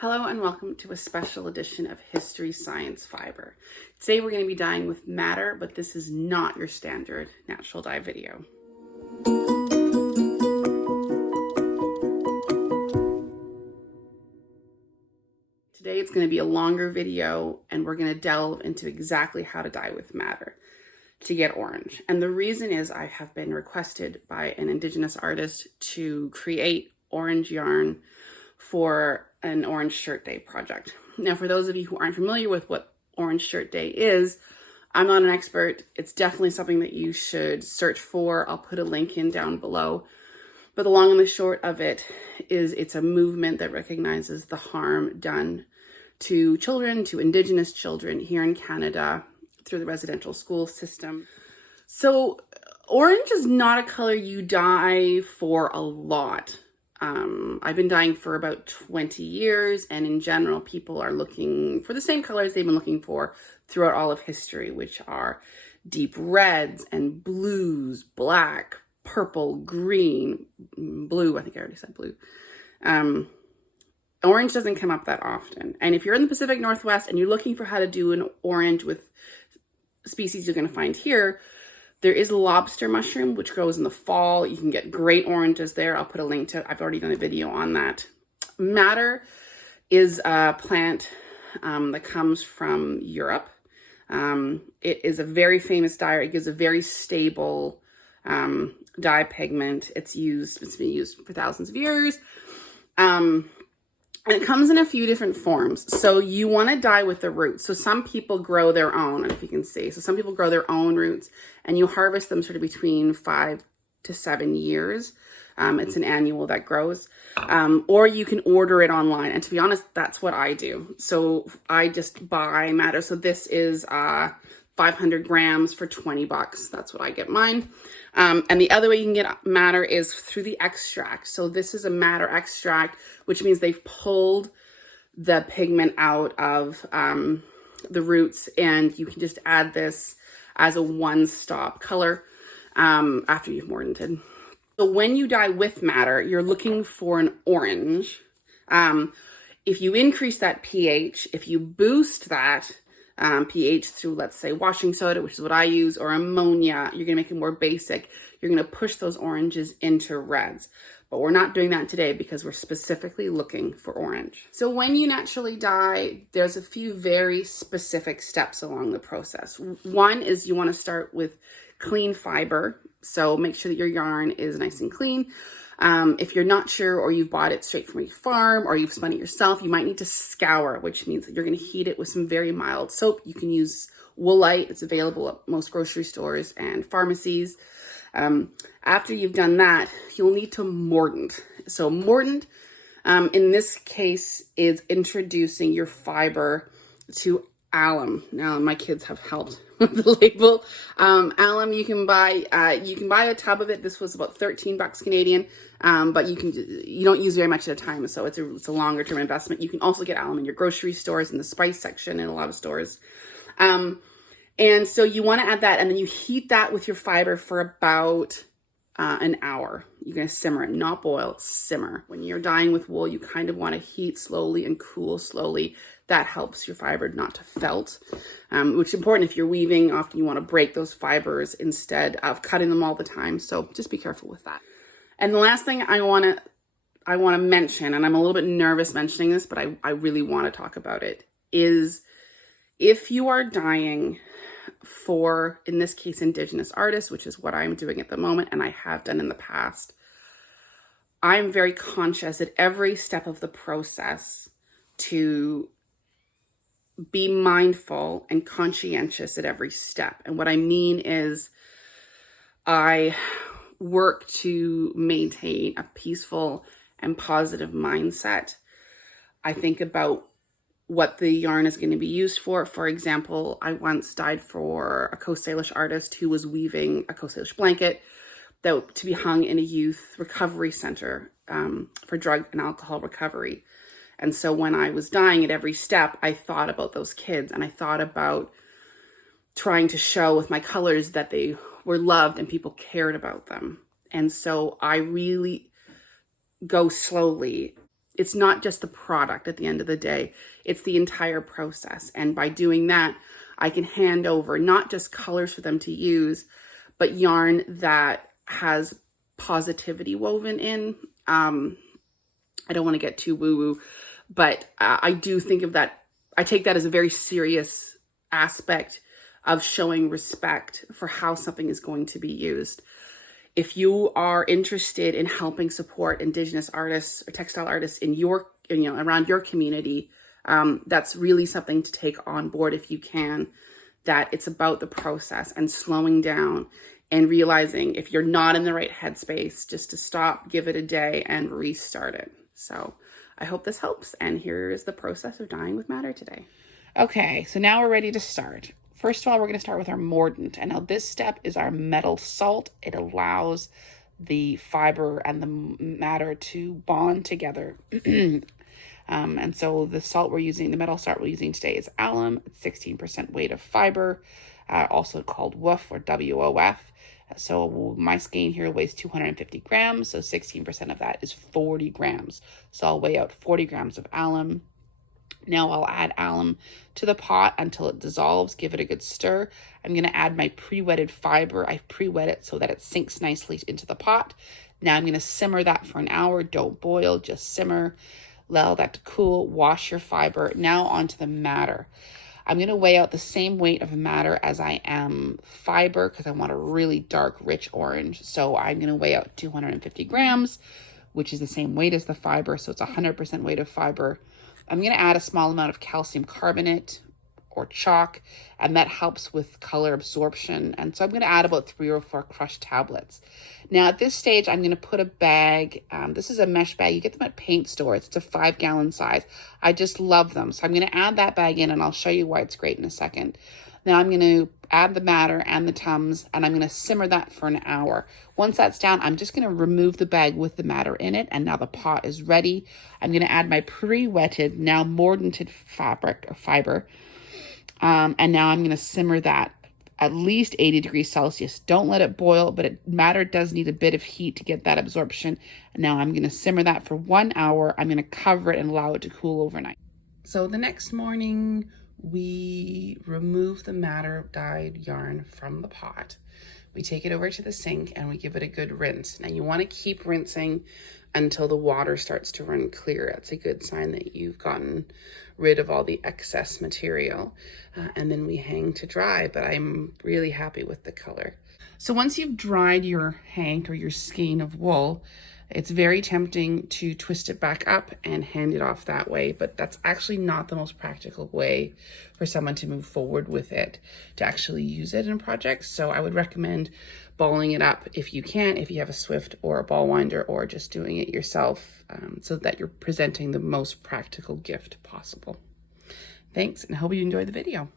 Hello and welcome to a special edition of History Science Fiber. Today we're going to be dyeing with madder, but this is not your standard natural dye video. Today it's going to be a longer video and we're going to delve into exactly how to dye with madder to get orange. And the reason is I have been requested by an Indigenous artist to create orange yarn for an Orange Shirt Day project. Now, for those of you who aren't familiar with what Orange Shirt Day is, I'm not an expert. It's definitely something that you should search for. I'll put a link in down below. But the long and the short of it is it's a movement that recognizes the harm done to children, to Indigenous children here in Canada through the residential school system. So orange is not a color you dye for a lot. I've been dyeing for about 20 years, and in general, people are looking for the same colors they've been looking for throughout all of history, which are deep reds and blues, black, purple, green, blue. I think I already said blue. Orange doesn't come up that often. And if you're in the Pacific Northwest and you're looking for how to do an orange with species you're going to find here, there is lobster mushroom, which grows in the fall. You can get great oranges there. I'll put a link to, I've already done a video on that. Madder is a plant that comes from Europe. It is a very famous dye. It gives a very stable dye pigment. It's been used for thousands of years. And it comes in a few different forms. So you want to dye with the roots. So some people grow their own, and if you can see, so some people grow their own roots and you harvest them sort of between 5 to 7 years. It's an annual that grows. Or you can order it online. And to be honest, that's what I do. So I just buy madder. So this is 500 grams for 20 bucks. That's what I get mine. And the other way you can get madder is through the extract. So this is a madder extract, which means they've pulled the pigment out of the roots, and you can just add this as a one-stop color after you've mordanted. So when you dye with madder, you're looking for an orange. If you increase that pH, if you boost that pH through, let's say, washing soda, which is what I use, or ammonia, you're gonna make it more basic. You're gonna push those oranges into reds. But we're not doing that today because we're specifically looking for orange. So when you naturally dye, there's a few very specific steps along the process. One is you wanna start with clean fiber. So make sure that your yarn is nice and clean. If you're not sure, or you've bought it straight from a farm, or you've spun it yourself, you might need to scour, which means that you're going to heat it with some very mild soap. You can use Woolite. It's available at most grocery stores and pharmacies. After you've done that, you'll need to mordant. So mordant, in this case, is introducing your fiber to alum. Now, my kids have helped with the label. Alum, you can buy a tub of it. This was about 13 bucks Canadian, but you don't use very much at a time, so it's a longer term investment. You can also get alum in your grocery stores, in the spice section in a lot of stores. And so you want to add that, and then you heat that with your fiber for about an hour. You're going to simmer it, not boil, simmer. When you're dyeing with wool, you kind of want to heat slowly and cool slowly. That helps your fiber not to felt, which is important. If you're weaving, often you want to break those fibers instead of cutting them all the time. So just be careful with that. And the last thing I want to mention, and I'm a little bit nervous mentioning this, but I really want to talk about it, is if you are dyeing for, in this case, Indigenous artists, which is what I'm doing at the moment, and I have done in the past, I'm very conscious at every step of the process to be mindful and conscientious at every step. And what I mean is I work to maintain a peaceful and positive mindset. I think about what the yarn is going to be used for. For example, I once dyed for a Coast Salish artist who was weaving a Coast Salish blanket that to be hung in a youth recovery center for drug and alcohol recovery. And so when I was dyeing at every step, I thought about those kids, and I thought about trying to show with my colors that they were loved and people cared about them. And so I really go slowly it's not just the product at the end of the day, it's the entire process. And by doing that, I can hand over not just colors for them to use, but yarn that has positivity woven in. I don't want to get too woo-woo, but I do think of that, I take that as a very serious aspect of showing respect for how something is going to be used. If you are interested in helping support Indigenous artists or textile artists in your, around your community, that's really something to take on board if you can, that it's about the process and slowing down and realizing if you're not in the right headspace, just to stop, give it a day and restart it. So I hope this helps. And here's the process of dyeing with madder today. Okay, so now we're ready to start. First of all, we're going to start with our mordant. And now this step is our metal salt. It allows the fiber and the madder to bond together. And so the salt we're using, the metal salt we're using today is alum. It's 16% weight of fiber, also called woof or WOF. So my skein here weighs 250 grams. So 16% of that is 40 grams. So I'll weigh out 40 grams of alum. Now I'll add alum to the pot until it dissolves. Give it a good stir. I'm going to add my pre-wetted fiber. I've pre-wet it so that it sinks nicely into the pot. Now I'm going to simmer that for an hour. Don't boil, just simmer. Allow that to cool. Wash your fiber. Now onto the madder. I'm going to weigh out the same weight of madder as I am fiber because I want a really dark, rich orange. So I'm going to weigh out 250 grams, which is the same weight as the fiber. So it's 100% weight of fiber. I'm going to add a small amount of calcium carbonate or chalk, and that helps with color absorption. And so I'm going to add about 3 or 4 crushed tablets. Now at this stage, I'm going to put a bag. This is a mesh bag. You get them at paint stores. It's a 5-gallon size. I just love them. So I'm going to add that bag in, and I'll show you why it's great in a second. Now I'm going to add the madder and the tums, and I'm going to simmer that for an hour. Once that's down, I'm just going to remove the bag with the madder in it, and now the pot is ready. I'm going to add my pre-wetted, now mordanted fiber, and now I'm going to simmer that at least 80 degrees Celsius. Don't let it boil, but madder does need a bit of heat to get that absorption. And now I'm going to simmer that for 1 hour. I'm going to cover it and allow it to cool overnight. So the next morning, we remove the madder dyed yarn from the pot. We take it over to the sink and we give it a good rinse. Now you want to keep rinsing until the water starts to run clear. That's a good sign that you've gotten rid of all the excess material. And then we hang to dry, but I'm really happy with the color. So once you've dried your hank or your skein of wool, it's very tempting to twist it back up and hand it off that way, but that's actually not the most practical way for someone to move forward with it, to actually use it in projects. So I would recommend balling it up if you can, if you have a Swift or a ball winder, or just doing it yourself, so that you're presenting the most practical gift possible. Thanks, and I hope you enjoyed the video.